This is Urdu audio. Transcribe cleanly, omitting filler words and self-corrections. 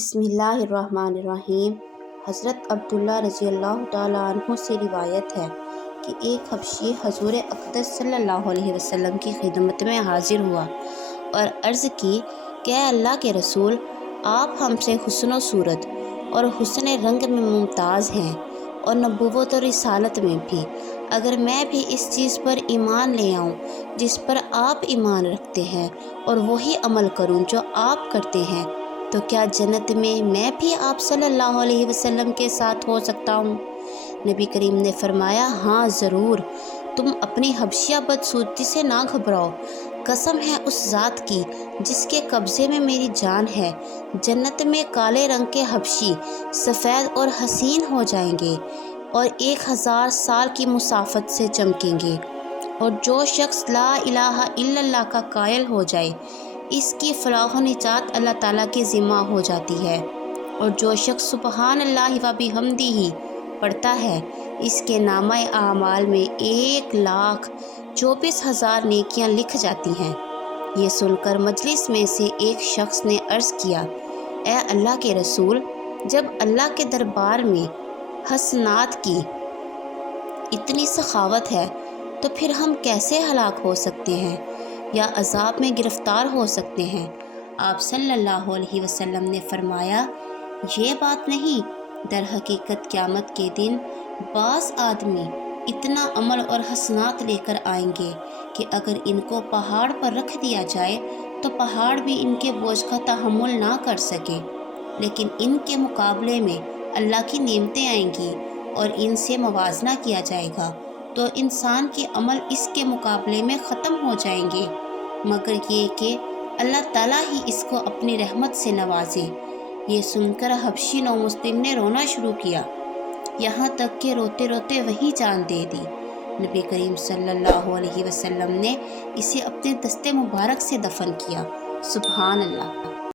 بسم اللہ الرحمن الرحیم۔ حضرت عبداللہ رضی اللہ تعالیٰ عنہ سے روایت ہے کہ ایک حبشی حضور اقدس صلی اللہ علیہ وسلم کی خدمت میں حاضر ہوا اور عرض کی کہ اے اللہ کے رسول، آپ ہم سے حسن و صورت اور حسن رنگ میں ممتاز ہیں اور نبوت اور رسالت میں بھی۔ اگر میں بھی اس چیز پر ایمان لے آؤں جس پر آپ ایمان رکھتے ہیں اور وہی عمل کروں جو آپ کرتے ہیں، تو کیا جنت میں بھی آپ صلی اللہ علیہ وسلم کے ساتھ ہو سکتا ہوں؟ نبی کریم نے فرمایا، ہاں ضرور، تم اپنی حبشیہ بدصورتی سے نہ گھبراؤ۔ قسم ہے اس ذات کی جس کے قبضے میں میری جان ہے، جنت میں کالے رنگ کے حبشی سفید اور حسین ہو جائیں گے اور 1000 سال کی مسافت سے چمکیں گے، اور جو شخص لا الہ الا اللہ کا قائل ہو جائے، اس کی فلاح و نجات اللہ تعالیٰ کے ذمہ ہو جاتی ہے، اور جو شخص سبحان اللہ و بحمدہ پڑھتا ہے، اس کے نامہ اعمال میں 1,24,000 نیکیاں لکھ جاتی ہیں۔ یہ سن کر مجلس میں سے ایک شخص نے عرض کیا، اے اللہ کے رسول، جب اللہ کے دربار میں حسنات کی اتنی سخاوت ہے تو پھر ہم کیسے ہلاک ہو سکتے ہیں یا عذاب میں گرفتار ہو سکتے ہیں؟ آپ صلی اللہ علیہ وسلم نے فرمایا، یہ بات نہیں، در حقیقت قیامت کے دن بعض آدمی اتنا عمل اور حسنات لے کر آئیں گے کہ اگر ان کو پہاڑ پر رکھ دیا جائے تو پہاڑ بھی ان کے بوجھ کا تحمل نہ کر سکے، لیکن ان کے مقابلے میں اللہ کی نعمتیں آئیں گی اور ان سے موازنہ کیا جائے گا تو انسان کے عمل اس کے مقابلے میں ختم ہو جائیں گے، مگر یہ کہ اللہ تعالیٰ ہی اس کو اپنی رحمت سے نوازے۔ یہ سن کر حبشی نومسلم نے رونا شروع کیا، یہاں تک کہ روتے روتے وہیں جان دے دی۔ نبی کریم صلی اللہ علیہ وسلم نے اسے اپنے دست مبارک سے دفن کیا۔ سبحان اللہ۔